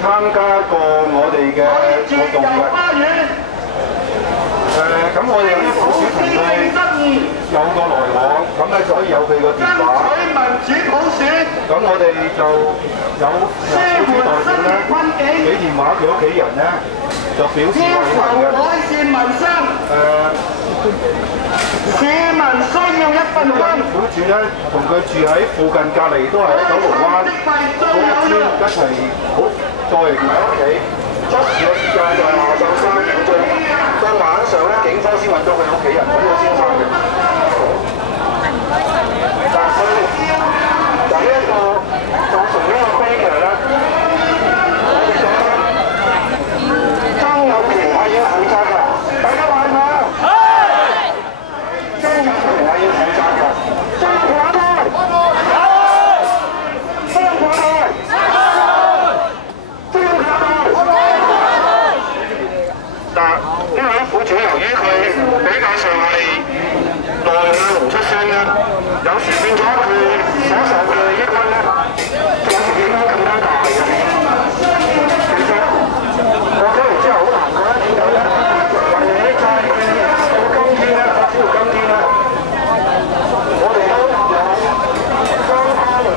參加過我哋嘅活動嘅。咁我哋有啲苦主同佢有個來往，咁咧所以有佢個電話。咁我哋就有苦主代表咧，俾電話佢屋企人咧，就表示慰問嘅。市民需要1分鐘。苦主咧同佢住喺附近隔離，都係喺九龍灣嗰一村一齊好再嚟埋屋企。出事嘅時間就係下晝3點鐘，到晚上咧警方先揾到佢屋企人，揾到先生嘅。嗱呢一個造成呢個悲劇咧，我哋覺得曾蔭權係要負責嘅，大家話係咪啊？曾蔭權係要負責嘅，張國泰，呢位苦主由於佢比較上係內向唔出聲咧，有時變咗佢所受嘅抑鬱咧，造成影響更加大嘅。其實過咗嚟之後好難講點解咧，為咗債券到今天咧，發展到今天咧，我哋都有相關嘅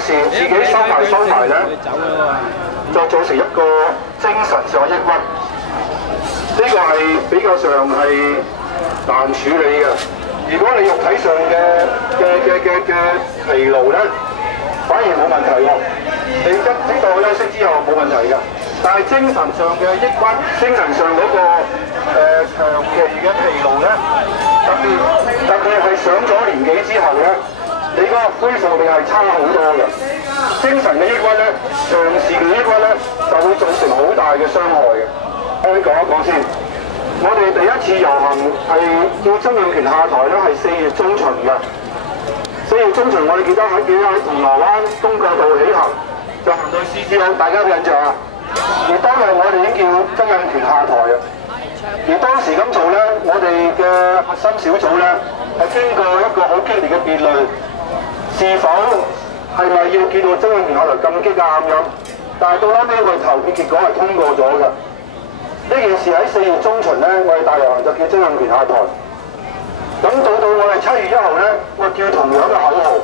自己收埋咧，就造成一個精神上嘅抑鬱。呢個係比較上係難處理嘅。如果你肉體上嘅疲勞咧，反而冇問題喎。你適當休息之後冇問題㗎。但係精神上嘅抑鬱，精神上嗰個長期嘅疲勞咧，特別係上咗年紀之後咧。你嗰個恢復力係差好多嘅，精神嘅抑鬱咧，長時嘅抑鬱咧，就會造成好大嘅傷害嘅。我哋講一講先，我哋第一次遊行係叫曾蔭權下台咧，係4月中旬嘅。4月中旬我哋記得喺銅鑼灣東角道起行，就行到 CCO， 大家有印象啊？而當日我哋已經叫曾蔭權下台啊。而當時咁做咧，我哋嘅核心小組咧係經過一個好激烈嘅辯論。是否係咪要見到曾蔭權下台咁激啱咁？但係到後尾我哋投票結果係通過咗嘅。呢件事喺4月中旬咧，我哋大遊行就叫曾蔭權下台。咁到我哋7月1號咧，我叫同樣嘅口號。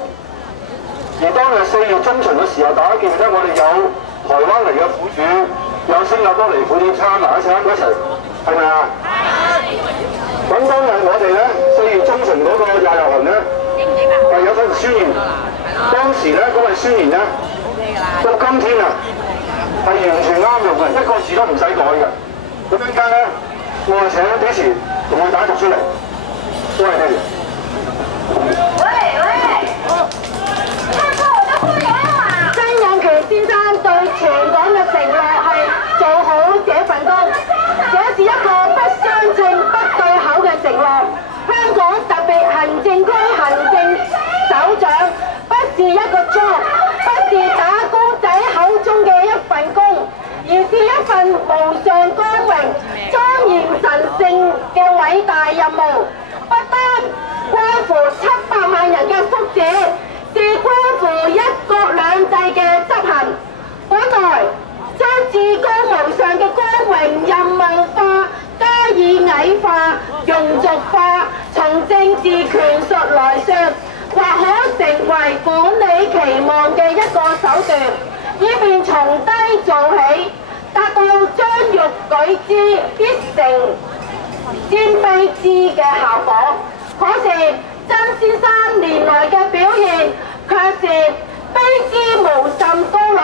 而當日4月中旬嘅時候，大家記唔記得我哋有台灣嚟嘅苦主，有新加坡嚟苦主參埋一齊，係咪啊？咁當日我哋咧4月中旬嗰個大遊行咧。係有份宣言，當時咧嗰份宣言咧，到今天啊係完全啱用嘅，一個字都唔使改嘅。咁陣間咧，我請幾時同我打讀出嚟，都係你哋。曾蔭權先生對全港嘅承諾係做好這份工，這是一個不相稱、不對口嘅承諾。香港特別行政區行政首長不是一個 job， 不是打工仔口中嘅一份工，而是一份無上光榮、莊嚴神聖嘅偉大任務。不單關乎700萬人嘅福祉，是關乎一國兩制嘅執行。本來將至高無上嘅光榮任務化，加以矮化、庸俗化，從政治權術來說，或可成為管理期望嘅一個手段，以便從低做起，達到將欲舉之必成先卑之嘅效果。可是曾先生年來嘅表現卻是卑之無甚高論，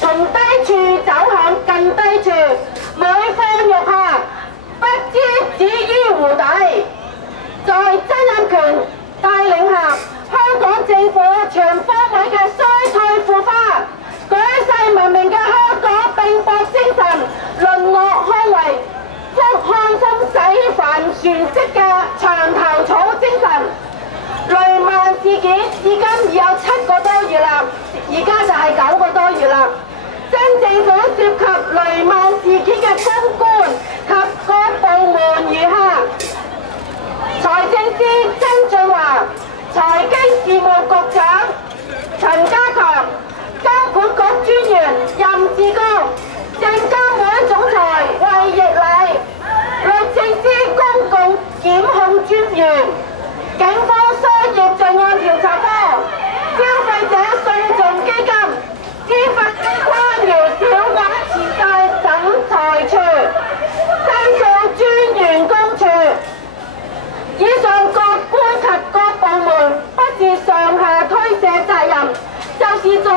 從低處船式嘅牆頭草精神。雷曼事件至今已有7個多月啦，而家就係9個多月啦。真政府涉及雷曼事件嘅公官及各部門如下：財政司曾俊華、財經事務局長陳家強、監管局專員任志剛、證監會總裁衛奕禮、律政司公共檢控專員、警方商業罪案調查科、消費者訴訟基金、司法官僚小額錢債審裁處、申訴專員公署。以上各官及各部門不是上下推卸責任，就是在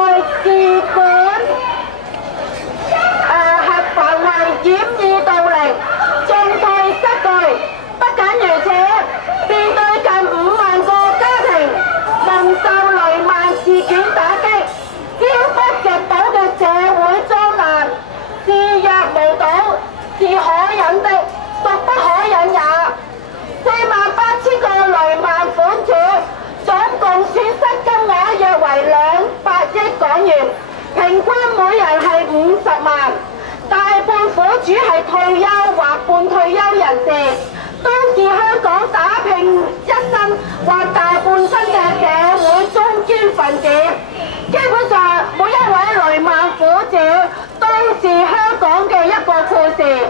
事管核範圍掩耳盜鈴、進退失據。不僅如此，面對近5萬個家庭蒙受雷曼事件打擊，朝不夕保嘅社會災難，視若無睹，是可忍的，孰不可忍也。48000個雷曼款主，總共損失金額約為200億港元，平均每人係50萬。大半苦主係退休或半退休人士，都是香港打拼一生或大半生嘅社會中堅分子。基本上，每一位雷曼苦主都是香港嘅一個故事。